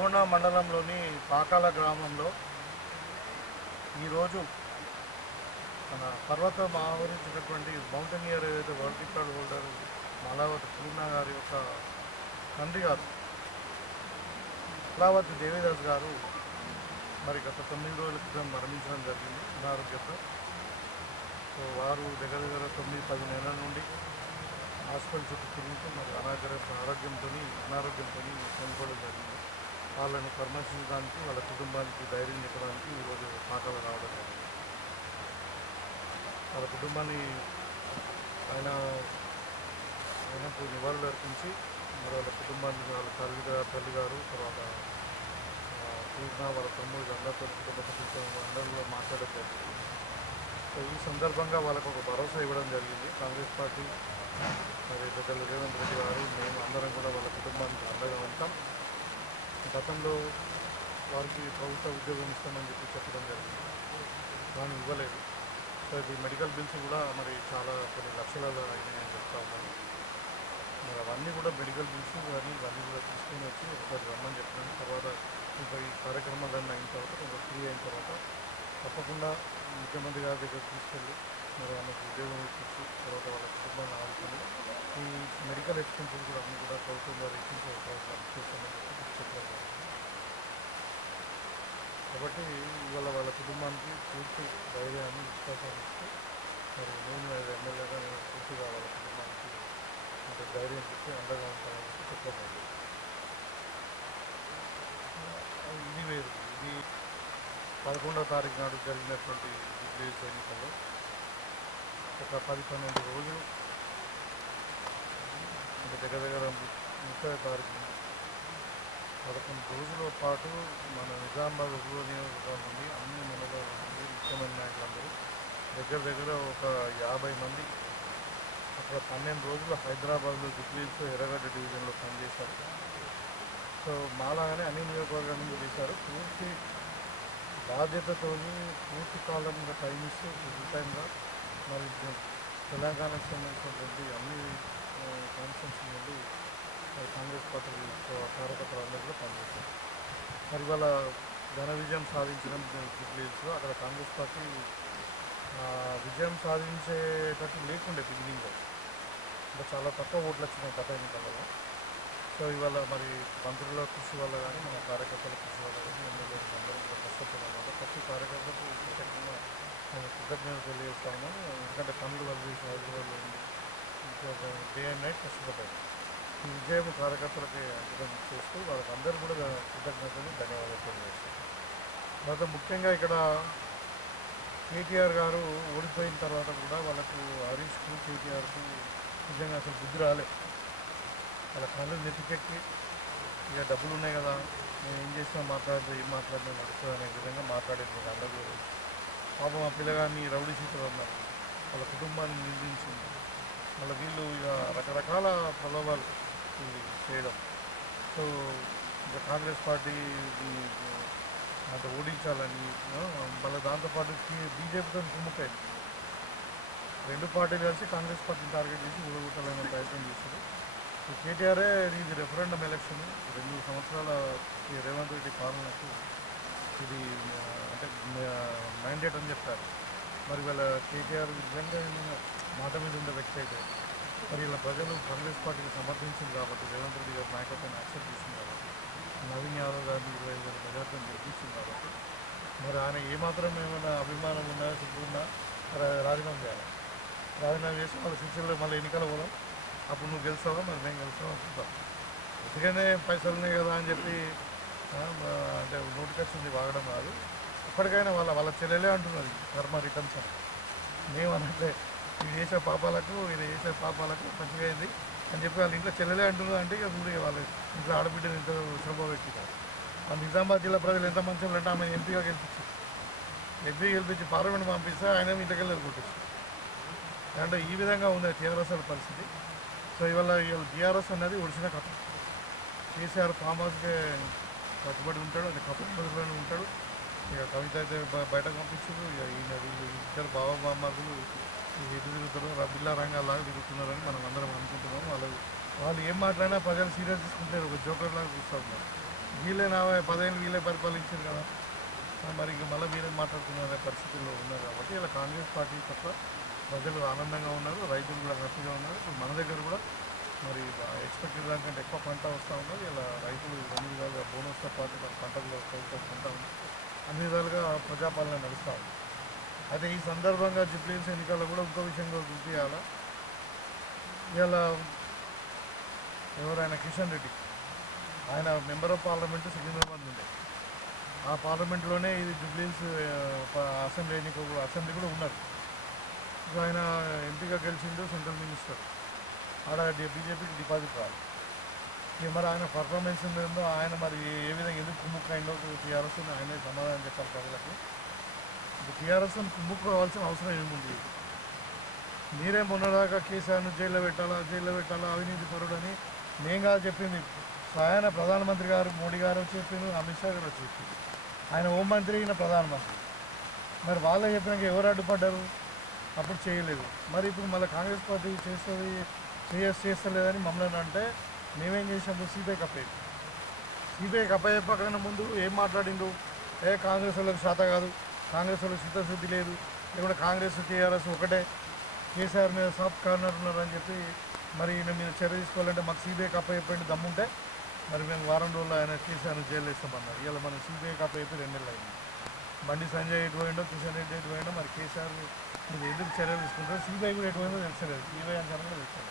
నల్గొండ మండలంలోని పాకాల గ్రామంలో ఈరోజు మన పర్వతం ఆవరించినటువంటి మౌంటైనియర్ ఏదైతే వరల్డ్ రికార్డ్ హోల్డర్ మలావతి పూర్ణ గారి యొక్క తండ్రి గారు మలావతి దేవిదాస్ గారు మరి గత 9 రోజుల క్రితం మరణించడం జరిగింది అనారోగ్యంతో. సో వారు దగ్గర 9-10 నెలల నుండి హాస్పిటల్ చుట్టూ తిరుగుతూ మరి అనారోగ్యంతో చనిపోవడం జరిగింది. వాళ్ళని పరామర్శించడానికి వాళ్ళ కుటుంబానికి ధైర్యం చెప్పడానికి ఈరోజు పాకాల రావడం జరిగింది. వాళ్ళ కుటుంబాన్ని ఆయనకు నివాళులు అర్పించి మరి వాళ్ళ కుటుంబాన్ని వాళ్ళ తల్లి గారు తర్వాత పూర్ణ వాళ్ళ తమ్ముడు అందరితో కుటుంబ సభ్యులతో అందరిలో మాట్లాడడం జరిగింది. సో ఈ సందర్భంగా వాళ్ళకు ఒక భరోసా ఇవ్వడం జరిగింది. కాంగ్రెస్ పార్టీ మరి పెద్దలు రేవంత్ రెడ్డి గారు మేము అందరం కూడా వాళ్ళ కుటుంబానికి అండగా ఉంటాం. గతంలో వారికి ప్రభుత్వ ఉద్యోగం ఇస్తామని చెప్పడం జరిగింది, కానీ ఇవ్వలేదు. సో ఇది మెడికల్ బిల్స్ కూడా మరి చాలా కొన్ని లక్షలలో అయినాయని చెప్తా ఉన్నాను. మరి అవన్నీ కూడా మెడికల్ బిల్స్ కానీ ఇవన్నీ కూడా తీసుకుని వచ్చి ఒకసారి రమ్మని చెప్పినాను. తర్వాత ఇంకా ఈ కార్యక్రమాలన్నీ అయిన తర్వాత కొంచెం ఫ్రీ అయిన తర్వాత తప్పకుండా ముఖ్యమంత్రి గారి దగ్గర తీసుకెళ్ళి మరి వాళ్ళకి ఉద్యోగం ఇప్పించి తర్వాత వాళ్ళ కుటుంబాన్ని ఆదుకొని ఈ మెడికల్ ఎక్స్పెన్సెస్ కూడా అన్నీ కూడా ప్రభుత్వం ద్వారా ఇప్పించే చేస్తామని చెప్పడం జరిగింది. కాబట్టి ఇవాళ వాళ్ళ కుటుంబానికి పూర్తి ధైర్యాన్ని విశ్వాసాన్ని ఇస్తూ మరి నేను ఎమ్మెల్యేగా నేను పూర్తిగా వాళ్ళ కుటుంబానికి అంటే ధైర్యం ఇచ్చి అండగా ఉంటానని చెప్పడం జరిగింది. ఇది వేరు. ఇది 11వ తారీఖు నాడు జరిగినటువంటి విలేజ్ ఎన్నికల్లో ఒక 10-12 రోజులు అంటే దగ్గర 30వ తారీఖు 11 రోజుల పాటు మన నిజామాబాద్ ఉప నియోజకవర్గం నుండి అన్ని మండలాల నుండి ముఖ్యమైన నాయకులందరూ దగ్గర ఒక 50 మంది అక్కడ 12 రోజులు హైదరాబాద్లో జుబ్లీహిల్స్ ఎర్రగడ్డ డివిజన్లో పనిచేశారు. సో మాలాగానే అన్ని నియోజకవర్గాల నుంచి చేశారు. పూర్తి బాధ్యతతో పూర్తి కాలంగా టైం ఇస్తూ ఫుల్ టైంగా మరి తెలంగాణకు సంబంధించినటువంటి అన్ని కాన్స్టిట్యూన్సీ నుండి మరి కాంగ్రెస్ పార్టీ కార్యకర్తలందరూ కూడా పనిచేశారు. మరి వాళ్ళ ఘన విజయం సాధించడం జుబ్లీహిల్స్లో అక్కడ కాంగ్రెస్ పార్టీ విజయం సాధించేటట్టు లేకుండే బిగినింగ్లో, అంటే చాలా తక్కువ ఓట్లు వచ్చినాయి గత ఎన్నికలలో. సో ఇవాళ మరి మంత్రుల కృషి వల్ల కానీ మన కార్యకర్తల కృషి వల్ల కానీ ఎమ్మెల్యేలు అందరూ కూడా కష్టపడడం వల్ల ప్రతి కార్యకర్తకు ప్రత్యేకంగా నేను కృతజ్ఞతలు తెలియజేస్తా ఉన్నాను. ఎందుకంటే పనులు వదిలేసి హైదరాబాద్లో ఉంది డే అండ్ నైట్ కష్టపడ్డారు. ఈ విజయం కార్యకర్తలకి అంకితం చేస్తూ వాళ్ళకి అందరూ కూడా కృతజ్ఞతలు ధన్యవాదాలు తెలియజేస్తాను. తర్వాత ముఖ్యంగా ఇక్కడ కేటీఆర్ గారు ఓడిపోయిన తర్వాత కూడా వాళ్ళకు హరీష్కు కేటీఆర్కు నిజంగా అసలు బుద్ధి రాలే. వాళ్ళ కళ్ళు నెత్తికెక్కి ఇక డబ్బులు ఉన్నాయి కదా నేను ఏం చేసినా మాట్లాడితే ఏం మాట్లాడినా నడుస్తుంది అనే విధంగా మాట్లాడేది మీకు అందరూ. పాపం ఆ పిల్లగాన్ని రౌడీ సీట్లు అన్నారు, వాళ్ళ కుటుంబాన్ని నిందించింది. మళ్ళీ వీళ్ళు ఇక రకరకాల ప్రలోభాలు చేయడం. సో ఇక కాంగ్రెస్ పార్టీ అంటే ఓడించాలని మళ్ళీ దాంతోపాటు బీజేపీతో కుమ్ముకైంది. 2 పార్టీలు కలిసి కాంగ్రెస్ పార్టీని టార్గెట్ చేసి ఊడగొట్టాలనే ప్రయత్నం చేశారు. కేటీఆరే ఇది రెఫరెండం ఎలక్షన్ 2 సంవత్సరాల రేవంత్ రెడ్డి పాలనకు ఇది అంటే మ్యాండేట్ అని చెప్పారు. మరి వాళ్ళ కేటీఆర్ నిజంగా ఏమైనా మాట మీద ఉండే వ్యక్తి అయితే మరి ఇలా ప్రజలు కాంగ్రెస్ పార్టీని సమర్థించింది కాబట్టి రేవంత్ రెడ్డి గారి నాయకత్వాన్ని యాక్సెప్ట్ చేసింది కాబట్టి నవీన్ యాదవ్ గారిని 25,000 మెజార్టీని గెలిపించింది కాబట్టి మరి ఆయన ఏమాత్రం ఏమైనా అభిమానం ఉన్నా సిగ్గున్నా రాజీనామా చేయాలి. రాజీనామా చేసి వాళ్ళ శిక్షణలో మళ్ళీ ఎన్నికలు పోదాం, అప్పుడు నువ్వు గెలుస్తావా మరి మేము గెలుస్తావా చూద్దాం. ఎందుకంటే పైసలు ఉన్నాయి కదా అని చెప్పి అంటే నోటికొచ్చింది వాగడం కాదు. ఇప్పటికైనా వాళ్ళ చెల్లెలే అంటున్నది కర్మ రిటర్న్స్ అని. మేము అన్నట్లే వీడు చేసే పాపాలకు మంచిగా అయింది అని చెప్పి వాళ్ళ ఇంట్లో చెల్లెలే అంటున్నారు. అంటే ఇక చూడు వాళ్ళ ఇంట్లో ఆడబిడ్డను ఎంత శ్రమ పెట్టినారు. మన నిజామాబాద్ జిల్లా ప్రజలు ఎంత మంచి వాళ్ళు అంటే ఆమె ఎంపీగా గెలిపించి పార్లమెంట్ పంపిస్తే ఆయన ఇంటికి వెళ్ళి కొట్టేసి అంటే ఈ విధంగా ఉంది టీఆర్ఎస్ పరిస్థితి. సో ఇవాళ టీఆర్ఎస్ అన్నది ఒడిసిన కథ. కేసీఆర్ ఫామ్ హౌస్కే కట్టుబడి ఉంటాడు, అది కప్పుబడిలోనే ఉంటాడు. ఇక కవిత అయితే బయటకు పంపించారు. ఇక ఈయన వీళ్ళు ఇద్దరు బావబామ్మలు ఎటు తిరుగుతారు బిల్లా రంగాల్లాగా తిరుగుతున్నారని మనం అందరం అనుకుంటున్నాం. వాళ్ళు ఏం మాట్లాడినా ప్రజలు సీరియస్ తీసుకుంటారు, ఒక జోకర్ లాగా చూస్తూ ఉన్నారు. వీళ్ళే 10 ఏళ్ళు వీళ్ళే పరిపాలించారు కదా. మరి ఇంక మళ్ళీ వీళ్ళే మాట్లాడుకునే పరిస్థితుల్లో ఉన్నారు కాబట్టి ఇలా కాంగ్రెస్ పార్టీ పట్ల ప్రజలు ఆనందంగా ఉన్నారు, రైతులు కూడా హ్యాపీగా ఉన్నారు. ఇప్పుడు మన దగ్గర కూడా మరి ఎక్స్పెక్టెడ్ దానికంటే ఎక్కువ పంట వస్తూ ఉన్నది. ఇలా రైతులు అన్ని విధాలుగా బోనస్తో పాటు మన పంటల్లో ప్రభుత్వం కొంటా ఉంది. అన్ని విధాలుగా ప్రజాపాలన నడుస్తూ ఉంది. అయితే ఈ సందర్భంగా జిబ్లీహిల్స్ ఎన్నికల్లో కూడా ఇంకో విషయం కూడా గుర్తు చేయాలా. ఇలా ఎవరైనా కిషన్ రెడ్డి ఆయన మెంబర్ ఆఫ్ పార్లమెంటు సికింద్రాబాద్ నుండి ఆ పార్లమెంట్లోనే ఇది జిబ్లీహిల్స్ అసెంబ్లీ ఎన్నిక కూడా అసెంబ్లీ కూడా ఉన్నారు. ఆయన ఎంపీగా గెలిచిండు, సెంట్రల్ మినిస్టర్. ఆడ బీజేపీకి డిపాజిట్ రాదు. ఇక మరి ఆయన పర్ఫార్మెన్స్ ఉందో ఆయన మరి ఏ విధంగా ఎందుకు కుమ్ముక్కు అయిందో టీఆర్ఎస్ ఆయనే సమాధానం చెప్పాలి ప్రజలకు. ఇప్పుడు టీఆర్ఎస్ కుమ్ముక్కు కావాల్సిన అవసరం ఏముంది? మీరే మొన్నదాకా కేసీఆర్ను జైల్లో పెట్టాలా అవినీతి పరుడని నేను కాదు చెప్పింది. స్వయాన ప్రధానమంత్రి గారు మోడీ గారు చెప్పింది, అమిత్ షా గారు చెప్పింది. ఆయన హోంమంత్రి, ఈయన ప్రధానమంత్రి. మరి వాళ్ళే చెప్పినాక ఎవరు అడ్డుపడ్డారు? అప్పుడు చేయలేదు. మరి ఇప్పుడు మళ్ళీ కాంగ్రెస్ పార్టీ చేస్తలేదని మమ్మల్ని అంటే మేమేం చేసాము? సిబిఐకి అప్పయ్యప్పకన్నా ముందు ఏం మాట్లాడిండు? కాంగ్రెస్ వాళ్ళకి శాత కాదు, కాంగ్రెస్ వాళ్ళకి చిత్తశుద్ధి లేదు, లేకుంటే కాంగ్రెస్ టీఆర్ఎస్ ఒకటే, కేసీఆర్ మీద సాఫ్ట్ కార్నర్ ఉన్నారని చెప్పి మరి ఈయన మీద చర్య తీసుకోవాలంటే మాకు సిబిఐకి అప్పయ్యప్పండి దమ్ముంటే మరి మేము వారం రోజుల్లో ఆయన కేసీఆర్ని జైలు వేస్తామన్నారు. ఇలా మనం సిబిఐకి అప్పయ్యప్పి 2 నెలలు అయింది. బండి సంజయ్ ఎటు పోయిండో, కిషన్ రెడ్డి ఎటు పోయిండో, మరి కేసీఆర్ మీరు ఎందుకు చర్యలు తీసుకుంటారు? సిబిఐ కూడా ఎటు పోయిందో తెలుసలేదు, సిబిఐ అంచనా కూడా తెలుసలేదు.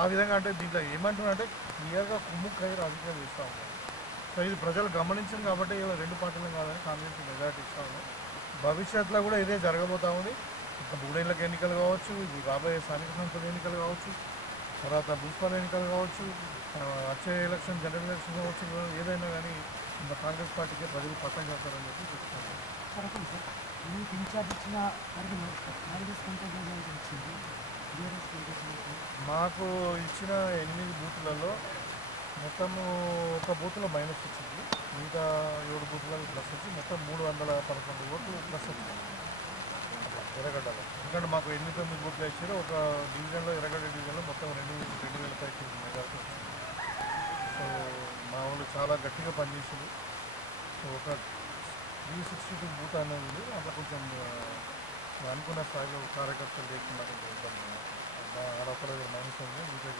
ఆ విధంగా అంటే దీంట్లో ఏమంటున్నారంటే క్లియర్గా కుమ్ముక్కై రాజకీయాలు ఇస్తూ ఉన్నారు. సో ఇది ప్రజలు గమనించారు కాబట్టి ఇలా 2 పార్టీలు కాదని కాంగ్రెస్ మెజార్టీ ఇస్తూ ఉన్నారు. భవిష్యత్తులో కూడా ఇదే జరగబోతూ ఉంది. ఇంకా 3 ఏళ్ళకి ఎన్నికలు కావచ్చు, ఇది రాబోయే స్థానిక సంస్థల ఎన్నికలు కావచ్చు, తర్వాత మున్సిపల్ ఎన్నికలు కావచ్చు, వచ్చే ఎలక్షన్ జనరల్ ఎలక్షన్ కావచ్చు, ఏదైనా కానీ ఇంకా కాంగ్రెస్ పార్టీకే ప్రజలు పట్టం చేస్తారని చెప్పి చెప్తున్నారు. మీకు ఇన్ఛార్జ్ ఇచ్చిన కాంగ్రెస్ కంటే వచ్చింది. మాకు ఇచ్చిన 8 బూతులలో మొత్తము ఒక బూత్లో మైనస్ వచ్చింది, మిగతా 7 బూత్లలో ప్లస్ వచ్చి మొత్తం 311 ఓట్లు ప్లస్ వచ్చింది ఎర్రగడ్డలో. ఎందుకంటే మాకు 8-9 బూత్లు ఇచ్చారు. ఒక డివిజన్లో ఎర్రగడ్డ డివిజన్లో మొత్తం 2,000 పైకి మెజార్టీ వచ్చింది. సో మా వాళ్ళు చాలా గట్టిగా పనిచేసింది. సో ఒక 362 బూత్ అనేది ఉంది. అట్లా కొంచెం అనుకున్న స్థాయిలో కార్యకర్తలు లేకుండా కొంచెం ఇబ్బంది. ఆడొక్కల మైనస్ ఉంది, మిగతా